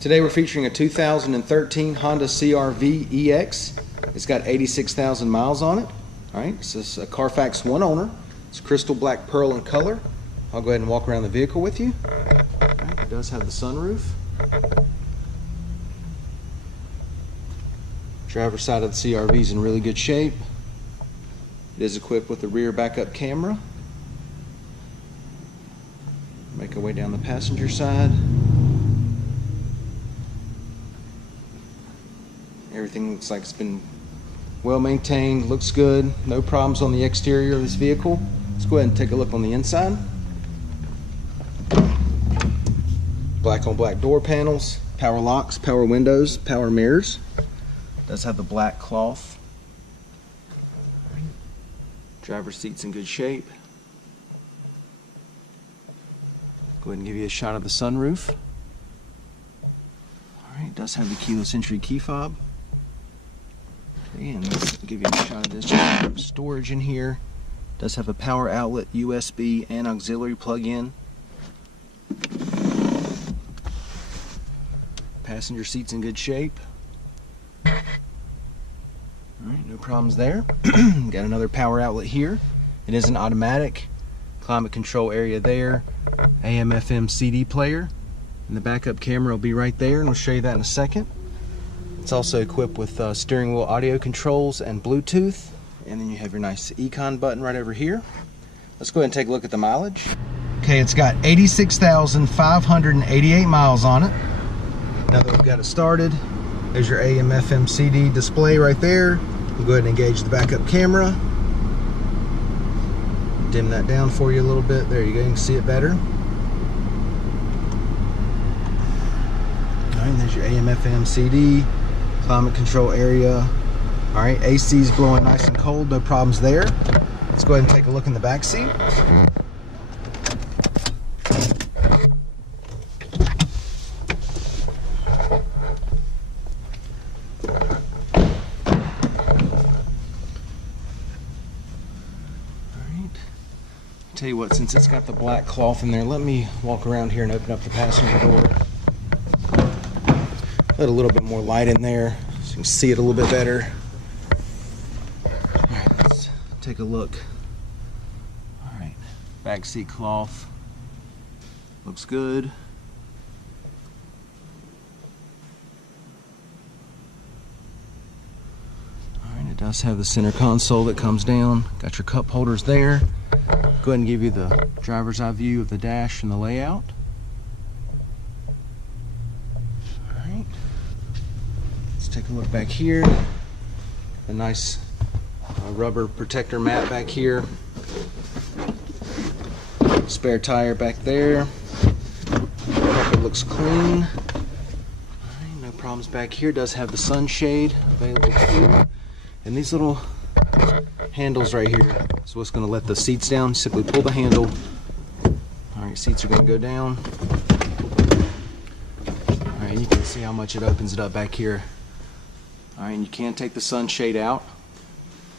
Today we're featuring a 2013 Honda CRV EX. It's got 86,000 miles on it. Alright, this is a Carfax one owner. It's crystal black pearl in color. I'll go ahead and walk around the vehicle with you. Alright, it does have the sunroof. Driver's side of the CRV is in really good shape. It is equipped with a rear backup camera. Make our way down the passenger side. Everything looks like it's been well maintained, looks good, no problems on the exterior of this vehicle. Let's go ahead and take a look on the inside. Black on black door panels, power locks, power windows, power mirrors. Does have the black cloth. Driver's seat's in good shape. Go ahead and give you a shot of the sunroof. Alright, does have the keyless entry key fob. Okay, and let's give you a shot of this. Just some storage in here. Does have a power outlet, USB, and auxiliary plug-in. Passenger seat's in good shape. Alright, no problems there. Got another power outlet here. It is an automatic. Climate control area there. AM, FM, CD player. And the backup camera will be right there, and we'll show you that in a second. It's also equipped with steering wheel audio controls and Bluetooth. And then you have your nice Econ button right over here. Let's go ahead and take a look at the mileage. Okay, it's got 86,588 miles on it. Now that we've got it started, there's your AM, FM, CD display right there. We'll go ahead and engage the backup camera. Dim that down for you a little bit. There you go, you can see it better. Alright, there's your AM, FM, CD, climate control area. Alright, AC's blowing nice and cold, no problems there. Let's go ahead and take a look in the back seat. Tell you what, since it's got the black cloth in there, let me walk around here and open up the passenger door. Let a little bit more light in there so you can see it a little bit better. Alright, let's take a look. Alright, back seat cloth. Looks good. Alright, it does have the center console that comes down. Got your cup holders there. Go ahead and give you the driver's eye view of the dash and the layout. Alright. Let's take a look back here. A nice rubber protector mat back here. Spare tire back there. It looks clean. Alright, no problems back here. Does have the sunshade available too. And these little handles right here. So what's going to let the seats down? Simply pull the handle. Alright, seats are going to go down. Alright, you can see how much it opens it up back here. Alright, and you can take the sunshade out.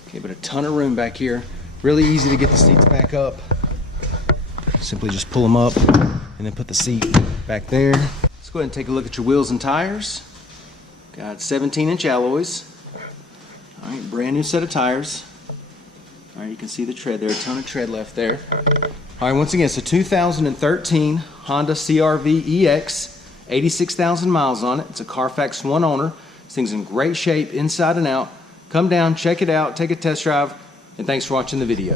Okay, but a ton of room back here. Really easy to get the seats back up. Simply just pull them up and then put the seat back there. Let's go ahead and take a look at your wheels and tires. Got 17-inch alloys. Alright, brand new set of tires. Alright, you can see the tread there, a ton of tread left there. Alright, once again, it's a 2013 Honda CRV EX, 86,000 miles on it. It's a Carfax one owner. This thing's in great shape inside and out. Come down, check it out, take a test drive, and thanks for watching the video.